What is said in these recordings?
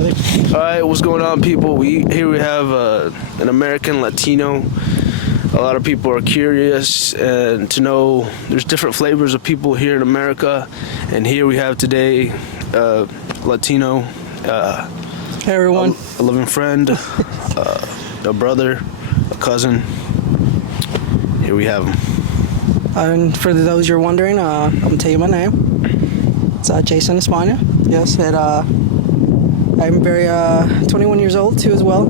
brother. All right, what's going on, people? Here we have an American Latino. A lot of people are curious and to know there's different flavors of people here in America, and here we have today Latino, Hey everyone. a loving friend, a brother, a cousin. Here we have him. And for those you're wondering, I'm gonna tell you my name. It's Jason Espana. Yes, and I'm very 21 years old too as well.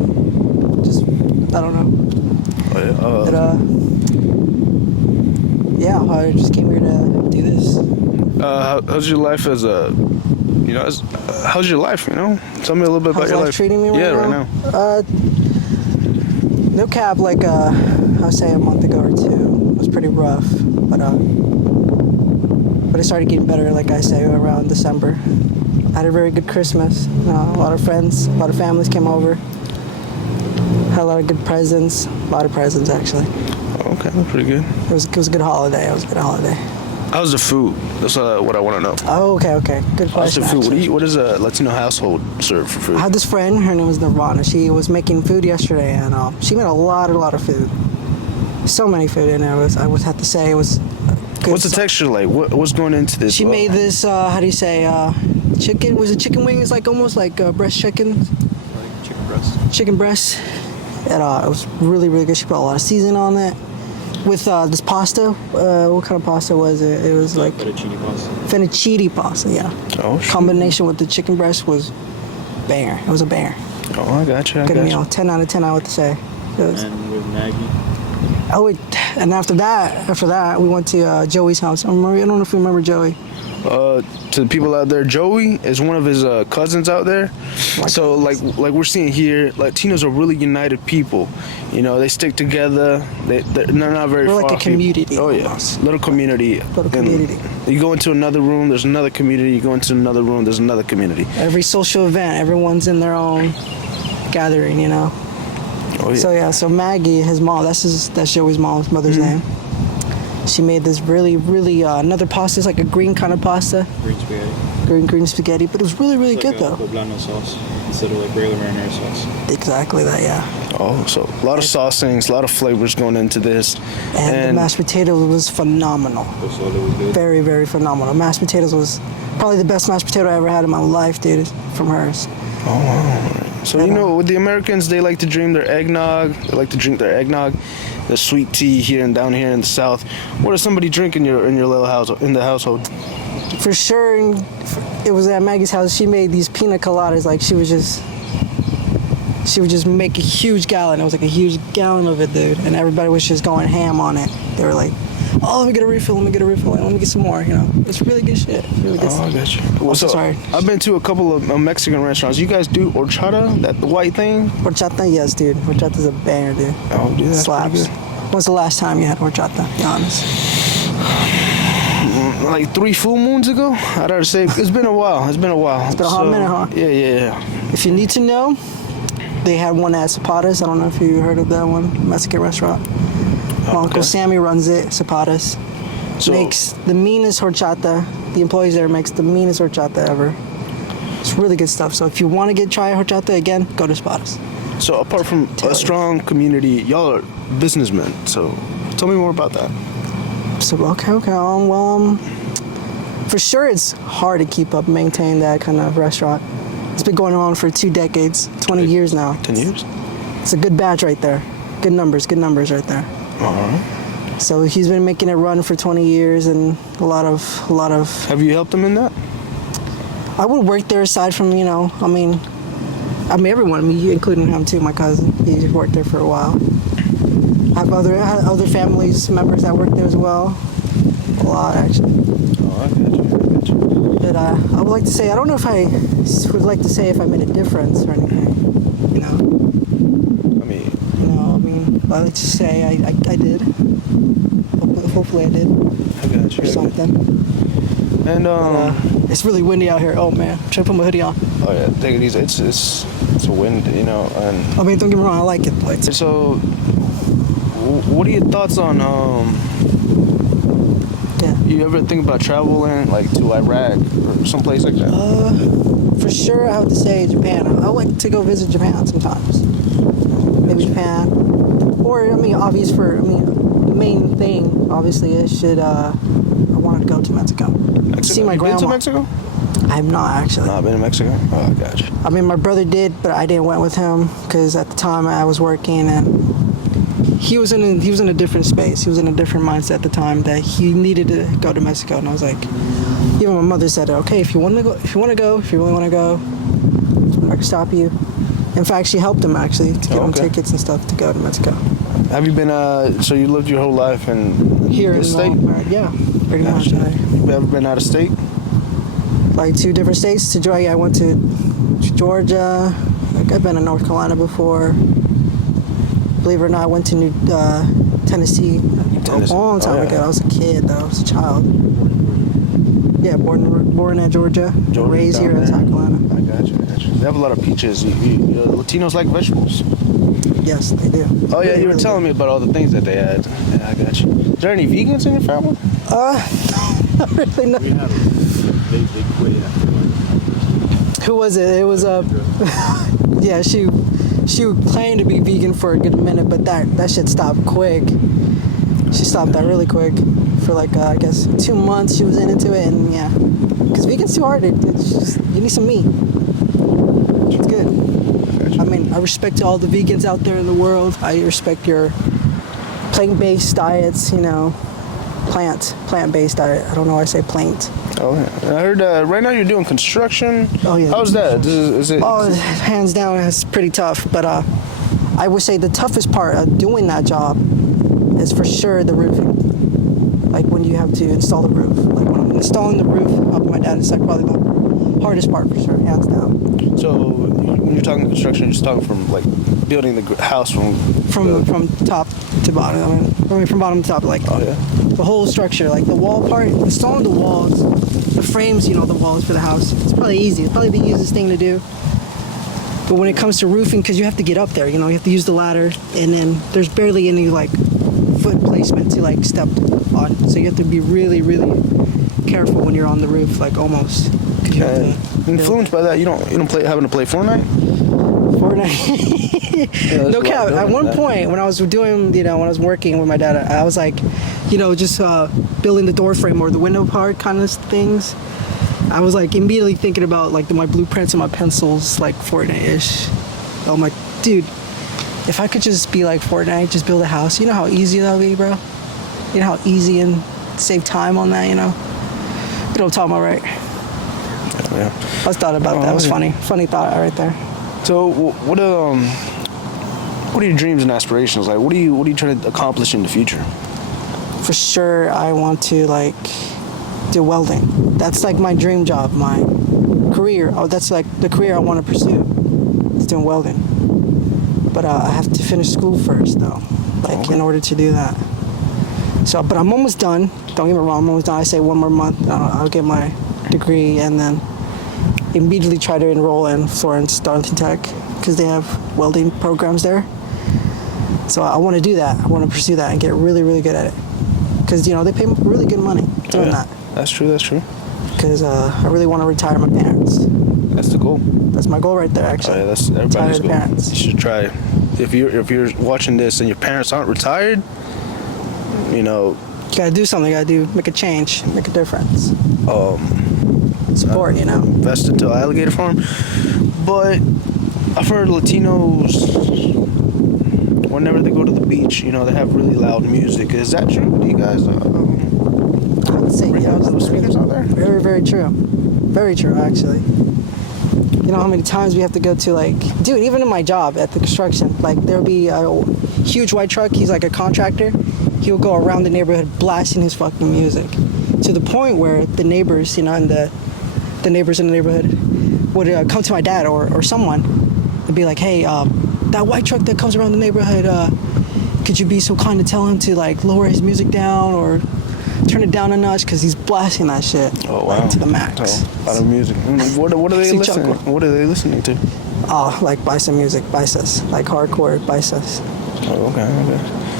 Just I don't know. I just came here to do this. How's your life as a, how's your life? Tell me a little bit about How's your life life. treating me right now? Right now. No cap, like I'd say a month ago or two. It was pretty rough, but it started getting better, like I say, around December. I had a very good Christmas. A lot of friends, a lot of families came over. Had a lot of good presents. A lot of presents, actually. Okay, that's pretty good. It was a good holiday. How's the food? That's what I want to know. Oh, okay. Good question. How's the food? actually. What does a Latino household serve for food? I had this friend. Her name was Nirvana. She was making food yesterday, and she made a lot of food. So many food in there. I would have to say it was good. What's the texture like? What's going into this? She made this. How do you say? Chicken. Was it chicken wings? Like almost like breast chicken. Chicken breast. Chicken breast. And it was really good. She put a lot of seasoning on it. With this pasta. What kind of pasta was it? It was like fettuccine pasta. Fettuccine pasta. Yeah. Oh, shit. Combination with the chicken breast was banger. It was a banger. Oh, I got you. Good meal. 10 out of 10, I would say. And with Maggie. And after that, we went to Joey's house. I don't know if you remember Joey. To the people out there, Joey is one of his cousins out there. So like we're seeing here, Latinos are really united people. They stick together. They're not very We're far. like a community. Oh yeah, little community. You go into another room, there's another community. You go into another room, there's another community. Every social event, everyone's in their own gathering. Oh yeah. So Maggie, his mom, that's Joey's mom's mother's name. She made this really another pasta. It's like a green kind of pasta. Green spaghetti. Green spaghetti, but it was really good though. Poblano sauce instead of like regular marinara sauce. Exactly that, yeah. Oh, so a lot of saucings, a lot of flavors going into this. And the mashed potato was phenomenal. Was good. Very phenomenal. Mashed potatoes was probably the best mashed potato I ever had in my life, dude, from hers. Oh, wow. So, with the Americans, they like to drink their eggnog. The sweet tea here and down here in the South. What does somebody drink in your little house, in the household? For sure, it was at Maggie's house. She made these pina coladas. Like she would just make a huge gallon. It was like a huge gallon of it, dude. And everybody was just going ham on it. They were like, "Oh, let me get a refill. Let me get some more." It's really good shit. Really good stuff. I got you. Well, so sorry. I've been to a couple of Mexican restaurants. You guys do horchata, the white thing? Horchata, yes, dude. Horchata's a banger, dude. Oh, dude, that's slaps. pretty good. When's the last time you had horchata? Be honest. Like 3 full moons ago? I'd have to say it's been a while. It's been a hot minute, huh? Yeah. If you need to know, they had one at Zapata's. I don't know if you heard of that one, Mexican restaurant. My Uncle Sammy runs it, Zapata's. Makes the meanest horchata. The employees there makes the meanest horchata ever. It's really good stuff. So if you want to try horchata again, go to Zapata's. So apart from a strong community, y'all are businessmen. So tell me more about that. So okay. For sure, it's hard to keep up, maintain that kind of restaurant. It's been going on for 2 decades, 20 years now. 10 years? It's a good batch right there. Good numbers right there. All right. So he's been making it run for 20 years, and a lot of. Have you helped him in that? I would work there aside from everyone, me including him too, my cousin. He worked there for a while. I have other families members that work there as well. A lot actually. Oh, I got you. But I would like to say, I don't know if I would like to say if I made a difference or anything. I like to say I did. Hopefully I did. I got you. Or something. And it's really windy out here. Oh man, I'm trying to put my hoodie on. Oh yeah, take it easy. It's a wind, and I mean, don't get me wrong, I like it. So, what are your thoughts on Yeah. You ever think about traveling like to Iraq or someplace like that? For sure, I have to say Japan. I would like to go visit Japan sometimes. Maybe Japan. Or, I mean, the main thing, obviously, I wanted to go to Mexico. Mexico? See my You grandma. been to Mexico? I have not, actually. Not been to Mexico? Oh, I got you. I mean, my brother did, but I didn't went with him because at the time I was working and he was in a different space. He was in a different mindset at the time that he needed to go to Mexico. And I was like, even my mother said, okay, if you really want to go, I can stop you. In fact, she helped him actually to get him tickets and stuff to go to Mexico. Have you been, so you lived your whole life in Here the in state? Yeah, pretty much. You ever been out of state? Like 2 different states. To Georgia, I went to Georgia. Like I've been to North Carolina before. Believe it or not, I went to Tennessee a long time ago. I was a kid though. I was a child. Yeah, born in Georgia. Raised here in South Carolina. I got you. They have a lot of peaches. Latinos like vegetables. Yes, they do. Oh yeah, you were telling me about all the things that they had. Yeah, I got you. Is there any vegans in your family? Not really. No. We have they quit after like. Who was it? It was yeah, she claimed to be vegan for a good minute, but that shit stopped quick. She stopped that really quick. For like I guess 2 months she was into it, and yeah, because vegan's too hard. It's just, you need some meat. It's good. I mean, I respect all the vegans out there in the world. I respect your plant-based diets. You know, plant-based diet. I don't know why I say plant. Oh yeah. I heard right now you're doing construction. Oh yeah. How's that? Is it? Oh, hands down, it's pretty tough. But I would say the toughest part of doing that job is for sure the roofing. Like when you have to install the roof. Like when I'm installing the roof, helping my dad, it's like probably the hardest part for sure, hands down. So when you're talking construction, you're just talking from like building the house from top to bottom. I mean from bottom to top, like the whole structure, like the wall part, installing the walls, the frames, you know, the walls for the house. It's probably easy. It's probably the easiest thing to do. But when it comes to roofing, because you have to get up there, you know, you have to use the ladder, and then there's barely any like foot placement to like step on. So you have to be really, really careful when you're on the roof, like almost. Influenced by that, you don't having to play Fortnite? Yeah, no cap. At one point, when I was doing, you know, when I was working with my dad, I was like, you know, just building the door frame or the window part kind of things. I was like immediately thinking about like my blueprints and my pencils, like Fortnite-ish. I'm like, dude, if I could just be like Fortnite, just build a house, you know how easy that would be, bro? You know how easy and save time on that, you know? You know what I'm talking about, right? Yeah. I was thought about that. It was funny. Funny thought right there. So what are your dreams and aspirations? Like what are you trying to accomplish in the future? For sure, I want to like do welding. That's like my dream job, my career. Oh, that's like the career I want to pursue. Is doing welding. But I have to finish school first, though, like in order to do that. So, but I'm almost done. Don't get me wrong, I'm almost done. I say 1 more month, I'll get my degree, and then immediately try to enroll in Florence Darlington Tech because they have welding programs there. So I want to do that. I want to pursue that and get really, really good at it. Because, you know, they pay really good money doing that. That's true. Because I really want to retire my parents. That's the goal. That's my goal right there, actually. Yeah, that's everybody's goal. Parents. You should try. If you're watching this and your parents aren't retired, you know, you gotta do something. You gotta make a change, make a difference. Support, you know. Invest into an alligator farm. But I've heard Latinos, whenever they go to the beach, you know, they have really loud music. Is that true? Do you guys? I would say those speakers out there? Very, very true. Very true, actually. You know how many times we have to go to, like, dude, even in my job at the construction, like, there'll be a huge white truck. He's like a contractor. He'll go around the neighborhood blasting his fucking music to the point where the neighbors, you know, and the neighbors in the neighborhood would come to my dad or someone and be like, hey, that white truck that comes around the neighborhood, could you be so kind to tell him to, like, lower his music down or turn it down a notch because he's blasting that shit like, to the max. So, a lot of music. What are they listening? What are they listening to? Like Bicep music, Biceps, like hardcore Biceps. Oh, okay.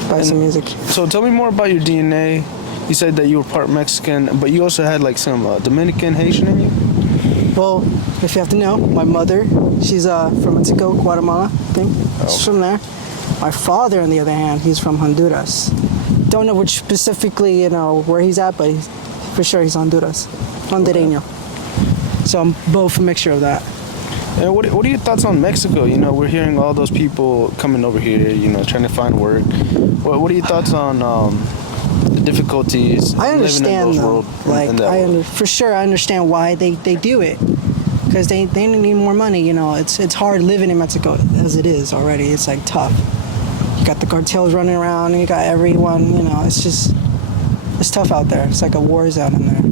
Bicep music. So tell me more about your DNA. You said that you were part Mexican, but you also had like some Dominican, Haitian in you? Well, if you have to know, my mother, she's from Mexico, Guatemala, I think. She's from there. My father, on the other hand, he's from Honduras. Don't know which specifically, where he's at, but for sure he's Honduras. Hondureño. So I'm both a mixture of that. And what are your thoughts on Mexico? We're hearing all those people coming over here, trying to find work. What are your thoughts on the difficulties I understand living in though. in that world? For sure, I understand why they do it. Because they need more money. It's hard living in Mexico as it is already. It's like tough. You got the cartels running around, and you got everyone. It's tough out there. It's like a war zone in there.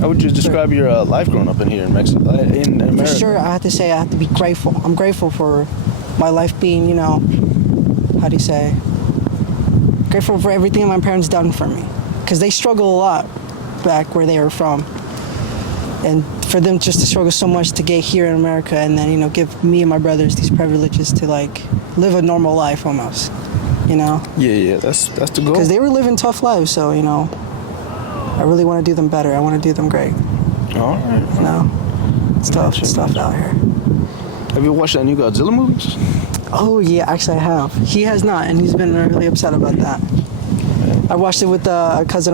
How would you describe your life growing up in here in Mexico, in America? For sure, I have to say I have to be grateful. I'm grateful for my life being, how do you say? Grateful for everything my parents done for me. Because they struggle a lot back where they were from. And for them just to struggle so much to get here in America and then, give me and my brothers these privileges to, live a normal life almost, Yeah, that's the goal. Because they were living tough lives, so, I really want to do them better. I want to do them great. All right. It's tough. It's tough out here. Have you watched that new Godzilla movies? Oh, yeah, actually I have. He has not, and he's been really upset about that. I watched it with another cousin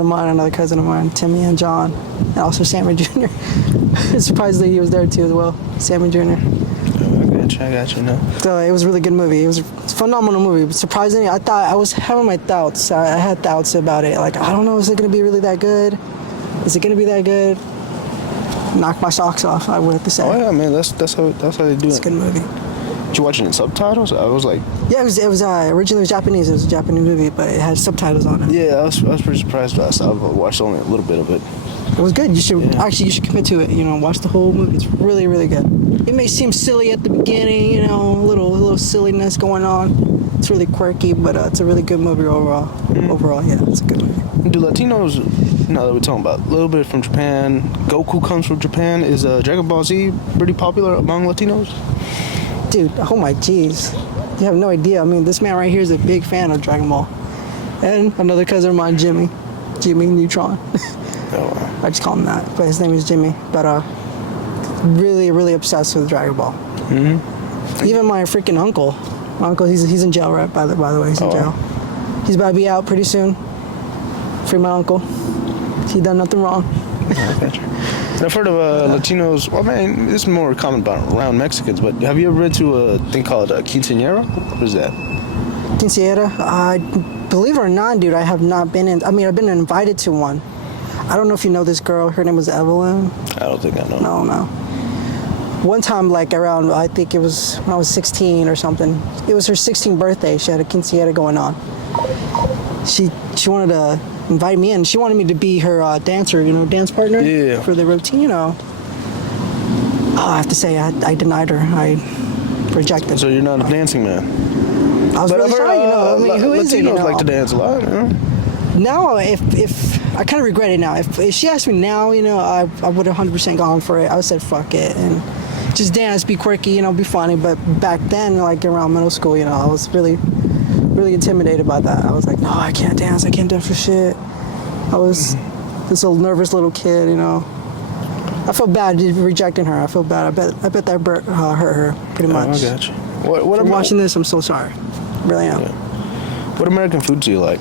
of mine, Timmy and John, and also Sammy Jr. Surprisingly, he was there too as well, Sammy Jr. I got you now. So it was a really good movie. It's a phenomenal movie. But surprisingly, I was having my doubts. I had doubts about it. I don't know, is it going to be really that good? Is it going to be that good? Knock my socks off, I would have to say. Oh yeah, man, that's how they do It's a it. good movie. Did you watch it in subtitles? I was like, Yeah, it was originally Japanese. It was a Japanese movie, but it had subtitles on it. yeah, I was pretty surprised by it. I watched only a little bit of it. It was good. You should commit to it. Watch the whole movie. It's really, really good. It may seem silly at the beginning, a little silliness going on. It's really quirky, but it's a really good movie overall. Overall, yeah, it's a good movie. Do Latinos, now that we're talking about a little bit from Japan, Goku comes from Japan. Is Dragon Ball Z pretty popular among Latinos? Dude, oh my jeez. You have no idea. I mean, this man right here is a big fan of Dragon Ball. And another cousin of mine, Jimmy Neutron. Oh, wow. I just call him that, but his name is Jimmy. But really, really obsessed with Dragon Ball. Mm-hmm. Even my freaking uncle. My uncle, he's in jail, right? By the way, he's in jail. He's about to be out pretty soon. Free my uncle. He done nothing wrong. I've heard of Latinos. Well, man, this is more common around Mexicans. But have you ever been to a thing called quinceañera? What is that? Quinceañera? Believe it or not, dude, I have not been in. I mean, I've been invited to one. I don't know if you know this girl. Her name was Evelyn. I don't think I know. No. One time, around, I think it was when I was 16 or something. It was her 16th birthday. She had a quinceañera going on. She wanted to invite me in. She wanted me to be her dancer, dance partner. Yeah. For the routine, Oh, I have to say, I denied her. I rejected. So you're not a dancing man? I was really shy, I mean, who is it? Latinos like to dance a lot, Now, if I kind of regret it now. If she asked me now, I would have 100% gone for it. I would have said fuck it and just dance, be quirky, be funny. But back then, around middle school, I was really, really intimidated by that. I was like, no, I can't dance. I can't dance for shit. I was this little nervous little kid, I felt bad rejecting her. I feel bad. I bet that hurt her pretty much. I got you. What I'm watching this, I'm so sorry. Really am. Yeah. What American food do you like?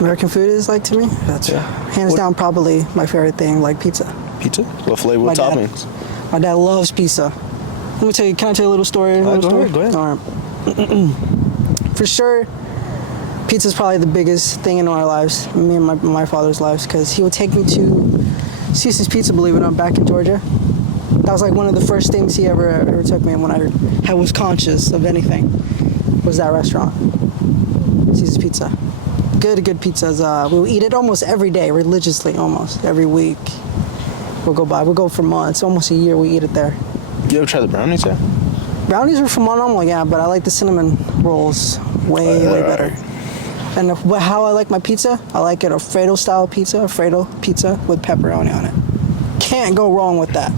American food is to me? That's hands down probably my favorite thing, pizza. Pizza? What flavor? What toppings? My dad loves pizza. Let me tell you, can I tell you a little story? Go ahead. All right. For sure, pizza is probably the biggest thing in our lives, me and my father's lives, because he would take me to Cece's Pizza, believe it or not, back in Georgia. That was one of the first things he ever took me when I was conscious of anything, was that restaurant, Cece's Pizza. Good pizzas. We'll eat it almost every day, religiously, almost every week. We'll go for months, almost a year. We eat it there. You ever try the brownies there? Brownies are phenomenal, yeah, but I like the cinnamon rolls way better. And how I like my pizza, I like it Alfredo style pizza, Alfredo pizza with pepperoni on it. Can't go wrong with that.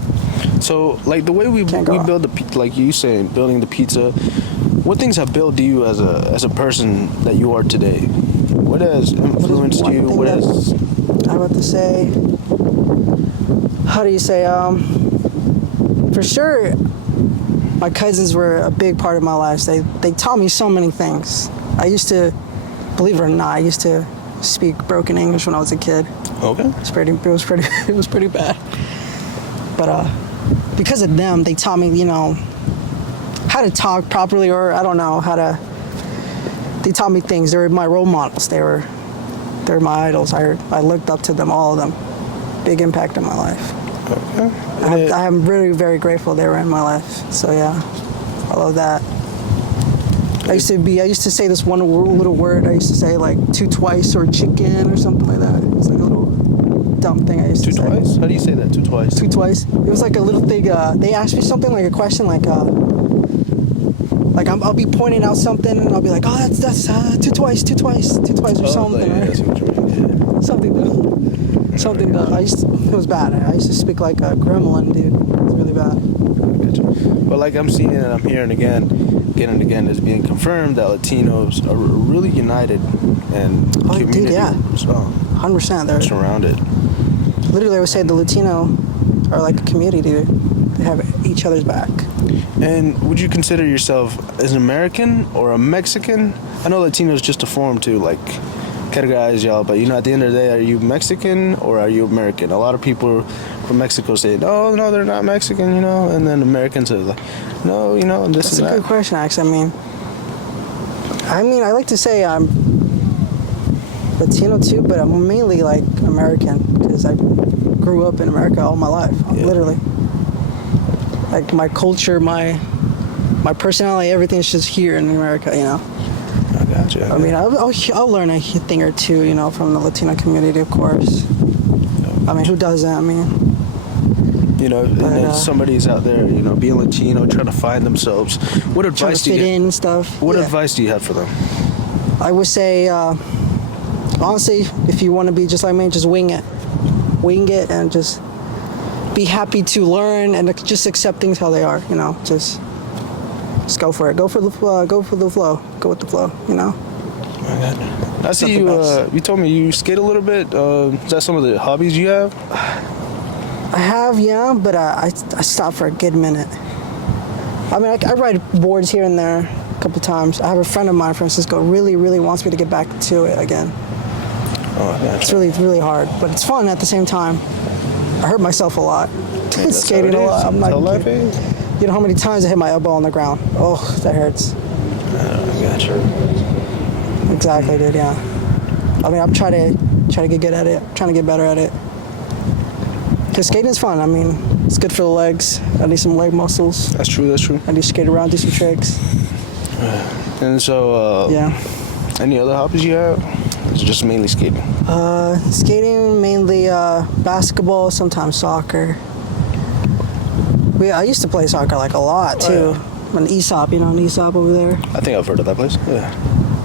So, the way we build the pizza, like you saying, building the pizza, what things have built you as a person that you are today? What has influenced one you? thing What that- has I'm about to say, how do you say, for sure, my cousins were a big part of my life. They taught me so many things. I used to, believe it or not, I used to speak broken English when I was a kid. okay? It was pretty bad. But because of them, they taught me, how to talk properly, or I don't know they taught me things. They were my role models. They were my idols. I looked up to them, all of them. Big impact on my life. Okay. I am really, very grateful they were in my life. So yeah, I love that. I used to say this one little word. I used to say like two twice or chicken or something like that. It's like a little dumb thing I used to say. Two twice? How do you say that? Two twice? Two twice. It was like a little thing. They asked me something like a question like I'll be pointing out something and I'll be like, oh, that's two twice or something. Like, Right? I see what you mean. Something dumb. Something dumb. It was bad. I used to speak like a gremlin, dude. It was really bad. But like I'm seeing and I'm hearing again and again, is being confirmed that Latinos are really united and community dude, yeah. 100%. They're surrounded. literally, I would say the Latino are like a community, dude. They have each other's back. And would you consider yourself as an American or a Mexican? I know Latino is just a form to like categorize y'all, but at the end of the day, are you Mexican or are you American? A lot of people from Mexico say, no, they're not Mexican, and then Americans are like, no, and this That's and a that. good question, actually. I mean, I like to say I'm Latino too, but I'm mainly like American because I grew up in America all my life, literally. Like my culture, my personality, everything's just here in America, I gotcha. I mean, I'll learn a thing or two, from the Latino community, of course. I mean, who doesn't? I mean, and if somebody's out there, being Latino, trying to find themselves, what trying advice to do fit you in and stuff. What Yeah. advice do you have for them? I would say, honestly, if you want to be just like me, just wing it. Wing it and just be happy to learn and just accept things how they are, just go for it. Go for the flow. Go with the flow, I see you, you told me you skate a little bit. Is that some of the hobbies you have? I have, yeah, but I stopped for a good minute. I mean, I ride boards here and there a couple times. I have a friend of mine, Francisco, really, really wants me to get back to it again. Oh, I gotcha. It's really hard, but it's fun at the same time. I hurt myself a lot. That's Skating how it a lot. is. I'm That's how not life kidding. is. You know how many times I hit my elbow on the ground? Oh, that hurts. I gotcha. Exactly, dude. Yeah. I mean, I'm trying to get good at it. Trying to get better at it. Cause skating is fun. I mean, it's good for the legs. I need some leg muscles. That's true. I need to skate around, do some tricks. And so, Yeah. any other hobbies you have? Is it just mainly skating? Skating, mainly basketball, sometimes soccer. I used to play soccer like a lot too. An ESOP, an ESOP over there. I think I've heard of that place. Yeah.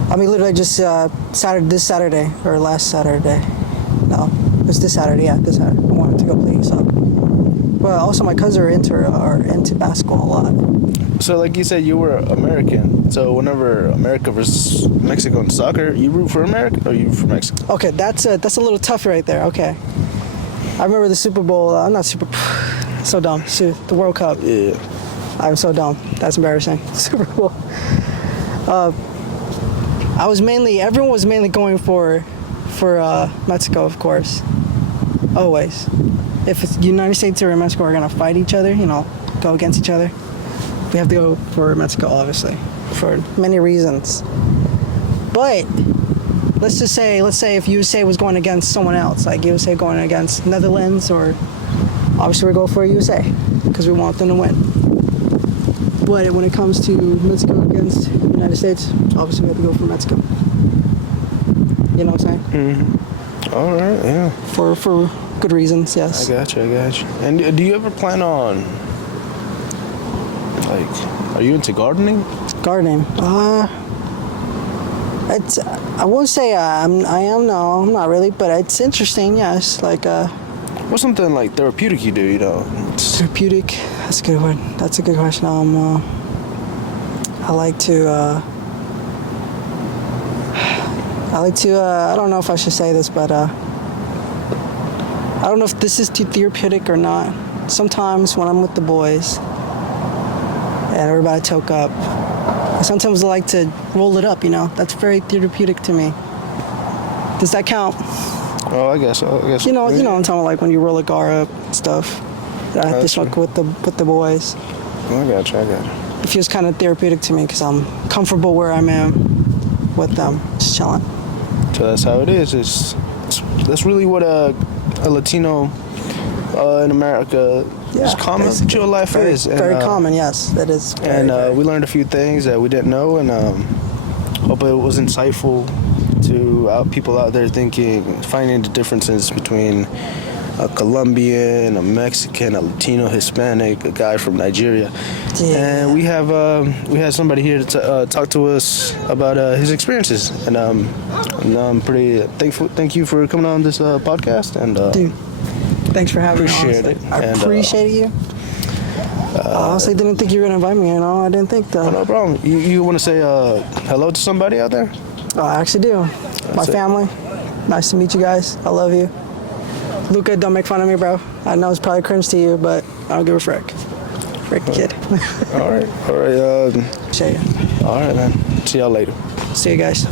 I mean, literally just this Saturday or last Saturday. No, it was this Saturday. Yeah, this Saturday. I wanted to go play ESOP. But also, my cousins are into basketball a lot. So, like you said, you were American. So, whenever America versus Mexico in soccer, you root for America or you root for Mexico? Okay, that's a little tough right there. Okay, I remember the Super Bowl. I'm not so dumb. The World Cup. Yeah. I'm so dumb. That's embarrassing. Super Bowl. Everyone was mainly going for Mexico, of course. Always. If it's United States or Mexico are gonna fight each other, go against each other, we have to go for Mexico, obviously, for many reasons. But let's say if USA was going against someone else, like USA going against Netherlands, or obviously we go for USA because we want them to win. But when it comes to Mexico against the United States, obviously we have to go for Mexico. You know what I'm saying? Mm-hmm. All right, yeah. For good reasons, yes. I got you. And do you ever plan on, are you into gardening? Gardening. I won't say I am. No, I'm not really. But it's interesting. Yes, What's something like therapeutic you do? Therapeutic. That's a good one. That's a good question. I like to. I like to, I don't know if I should say this, but I don't know if this is too therapeutic or not. Sometimes when I'm with the boys and everybody toke up, sometimes I like to roll it up, you know? That's very therapeutic to me. Does that count? Oh, I guess. You know what I'm talking about, like when you roll a gar up and stuff. I have to smoke with the boys. I got you. It feels kind of therapeutic to me because I'm comfortable where I'm at with them, just chilling. So that's how it is. That's really what a Latino in America is common, basically. chill life is. Very common, yes, that is. We learned a few things that we didn't know, and hope it was insightful to people out there finding the differences between a Colombian, a Mexican, a Latino, Hispanic, a guy from Nigeria. Yeah. And we had somebody here to talk to us about his experiences, and I'm pretty thankful. Thank you for coming on this podcast, and Dude, thanks for having me. appreciate Honestly. it. I And, appreciate you. I honestly didn't think you were gonna invite me. You know, I didn't think that. no problem. You want to say hello to somebody out there? Oh, I actually do. My it. family. Nice to meet you guys. I love you. Luca, don't make fun of me, bro. I know it's probably cringe to you, but I don't give a frick. Frick kid. All right. Appreciate you. All right, man. See y'all later. See you guys.